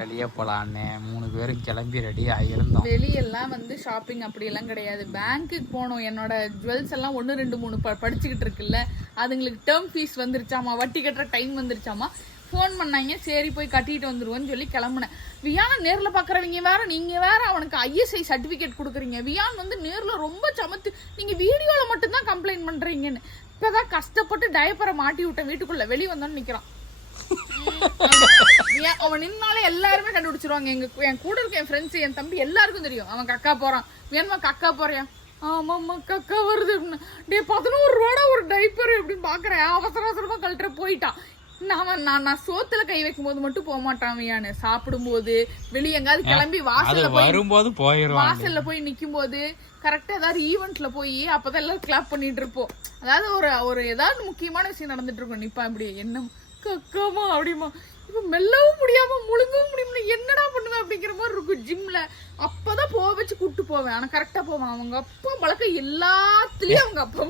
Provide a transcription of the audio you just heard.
வெளியே போலான்னு 3 பேரும் கிளம்பி ரெடி ஆகியிருந்தோம். வெளியெல்லாம் வந்து ஷாப்பிங் அப்படியெல்லாம் கிடையாது. பேங்க்குக்கு போனோம். என்னோட ஜுவல்ஸ் எல்லாம் 1 2 3 படிச்சுக்கிட்டு இருக்குல்ல, அதுங்களுக்கு டேர்ம் ஃபீஸ் வந்துருச்சாமா, வட்டி கட்டுற டைம் வந்துருச்சாமா. ஃபோன் பண்ணாங்க, சரி போய் கட்டிட்டு வந்துருவோன்னு சொல்லி கிளம்புனேன். வியான் நேரில் பார்க்குறவங்க வேற, நீங்கள் வேற அவனுக்கு ஐஎஸ்ஐ சர்டிஃபிகேட் கொடுக்குறீங்க. வியான் வந்து நேரில் ரொம்ப சமத்து, நீங்கள் வீடியோவில் மட்டும்தான் கம்ப்ளைண்ட் பண்ணுறீங்கன்னு. இப்போதான் கஷ்டப்பட்டு டயப்பரை மாட்டி விட்டேன். வீட்டுக்குள்ளே வெளியே வந்தோன்னு நிற்கிறான். அவன் நின்னாலே எல்லாருமே கண்டுபிடிச்சிருவாங்க. என் கூட இருக்க என் ஃப்ரெண்ட்ஸ், என் தம்பி எல்லாருக்கும் தெரியும் அவன் கக்கா போறான். வேணுமா கக்கா போறியா? ஆமாம்மா கக்கா வருது. டே 11 ரூபாடா ஒரு டைப்பர் அப்படின்னு பாக்குறேன். அவசர அவசரமா கழட்டுற போயிட்டான். நான் சோத்துல கை வைக்கும் போது மட்டும் போக மாட்டான். வியானு சாப்பிடும் போது வெளியே எங்காவது கிளம்பி வாசல்ல போய் நிக்கும் போது கரெக்டா ஏதாவது ஈவெண்ட்ல போய் அப்பதான் எல்லாரும் கிளாப் பண்ணிட்டு இருப்போம். அதாவது ஒரு ஏதாவது முக்கியமான விஷயம் நடந்துட்டு இருக்கும். நிப்பா இப்படி என்ன கக்காமா அப்படிமா, இப்ப மெல்லவும் முடியாம முழுங்கவும் முடியுமா, என்னடா பண்ணுவேன் அப்படிங்கிற மாதிரி இருக்கும். ஜிம்ல அப்பதான் போக வச்சு கூப்பிட்டு போவேன். ஆனா கரெக்டா போவேன். அவங்க அப்பா பழக்கம் எல்லாத்துலயும் அவங்க அப்பா